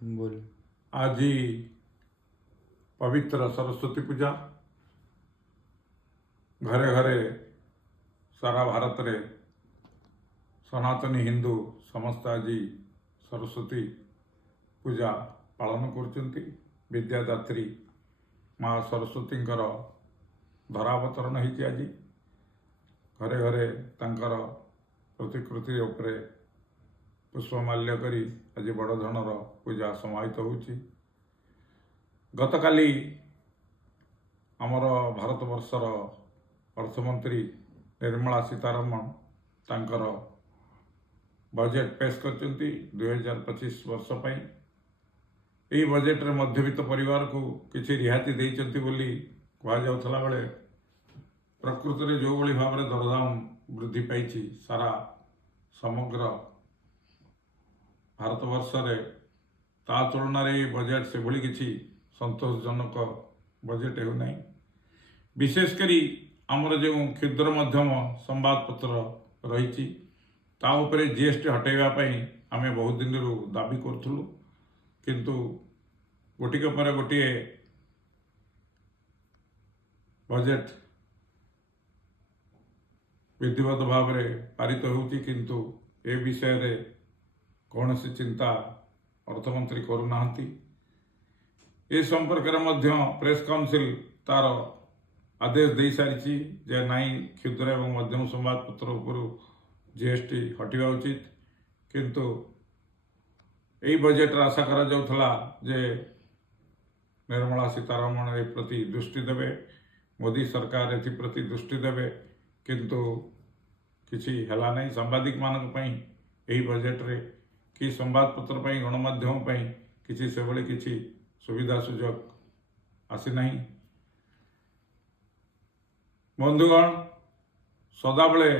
बोल। आज पवित्र सरस्वती पूजा घरे घरे सारा भारत रे सनातनी हिंदू समस्त आज सरस्वती पूजा पालन कर विद्यादात्री माँ सरस्वती धरावतरण होती आज घरे घरे तांकर प्रतिकृति उपरे पुष्पमाल्य करी आज बड़ धरणर पूजा समाहित होची। गतकाली आमर भारत वर्षर अर्थमंत्री निर्मला सीतारमण तांकर बजेट पेश करचंती 2025 वर्ष पई। एही बजेट रे मध्यवित्त परिवार को किछि रिहाती देइचंती बोली कहा जाउथला बेले प्रकृति रे जो भली भाव रे दरदाम वृद्धि पाइछि सारा समग्र भारत वर्ष रे ता तुलन बजेट से भली किछि संतोषजनक बजेट हो नहीं। विशेषकरी आमर जो क्षुद्र मध्यम संवाद पत्र रही ता उपरे जीएसटी हटेगा पई आमे बहुत दिन रु दाबी करथुलु, किंतु गोटिके पर गोटे बजेट विधिवत भाव रे पारित होउची, किंतु ए विषय रे कौन सी चिंता अर्थमंत्री करूनाहांती। ए संपर्क मध्य प्रेस काउंसिल तार आदेश दे सारी जे नाई क्षुद्र एवं मध्यम संवाद पत्र उपर जीएसटी हटिवा उचित, किंतु यही बजेट आशा करा जाउथला जे निर्मला सीतारमण ए प्रति दृष्टि देवे, मोदी सरकार एथि प्रति दृष्टि देवे, किंतु किछि हला नहीं। सांबादिक मानक पई एही बजेट रे कि संवाद पत्र पई गणमाध्यम पई किछि से भली किछि सुविधा सुजोग आसी नहीं। बंधुगण, सदाबले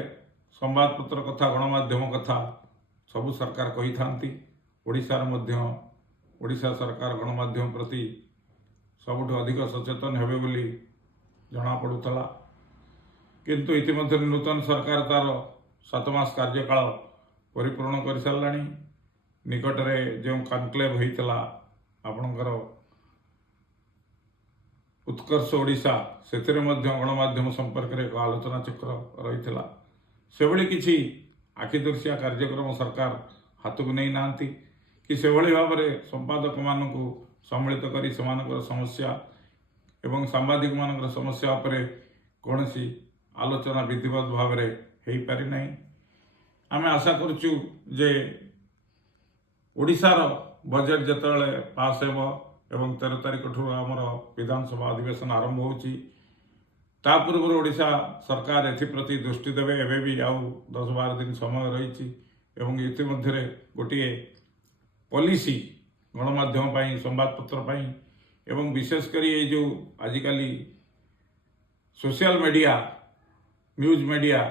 संवाद पत्र कथा गणमाध्यम कथा सबु सरकार कही थांती। ओडिशार मध्य ओडिशा सरकार गणमाध्यम प्रति सबुठ अधिक सचेतन हेबे बोली जना पड़ुतला, किंतु इतिमध्य नूतन सरकार तार 7 मास कार्यकाल परिपूर्ण कर साराणी। निकट रे जो कनक्लेव होइतला आपणकर उत्कर्ष ओडिशा सेतिरे मध्य गणमाध्यम संपर्क रे एक आलोचना चक्र रही से भली किछि आखिदर्शिया कार्यक्रम सरकार हाथ को नहीं नांती कि से भली भाव रे संपादक मानकु सम्मिलित करी सेमानकर समस्या एवं सांबादिक मानकर समस्या उपरे कोनसी आलोचना विधिवत भाव रे हेई पारि नहीं। आमे आशा करचु जे ओडिशार बजेट जेतले पास हेबो एवं 13 तारिख ठुर आमर विधानसभा अधिवेशन आरंभ होची, ता पूर्व ओडिशा सरकार एथि प्रति दृष्टि देवे। एबे भी आउ 10-12 दिन समय रही एवं इतिमध्य गोटे पॉलिसी गणमाध्यम पई संवाद पत्र पई एवं विशेषकर ये जो आजिकाली सोशल मीडिया न्यूज मीडिया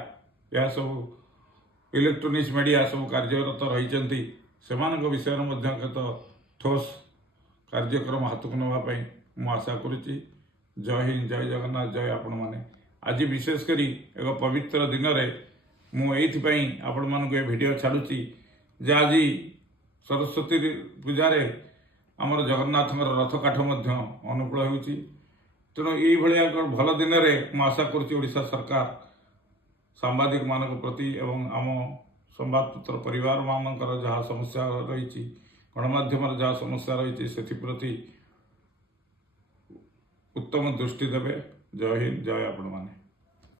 या सब इलेक्ट्रोनिक्स मीडिया सब कार्यरत रही सेमानक विषय में ठोस कार्यक्रम हाथ को नापी मु आशा करुच्ची। जय हिंद, जय जगन्नाथ, जय आपण मैंने। आज विशेषकर एक पवित्र दिन में मुझे आपण मानक ये वीडियो छाड़ुची जे आज सरस्वती पूजा रे आमर जगन्नाथ रथ काठ अनुकूल होउची। तेणु ये भल दिन में आशा करुच्ची सरकार सांबादिक मानक प्रति एवं आम संवाद पत्र परिवार मानकर जहाँ समस्या रही गणमाध्यम जहाँ समस्या रही से प्रति उत्तम दृष्टि देवे। जय हिंद, जय आपण माने।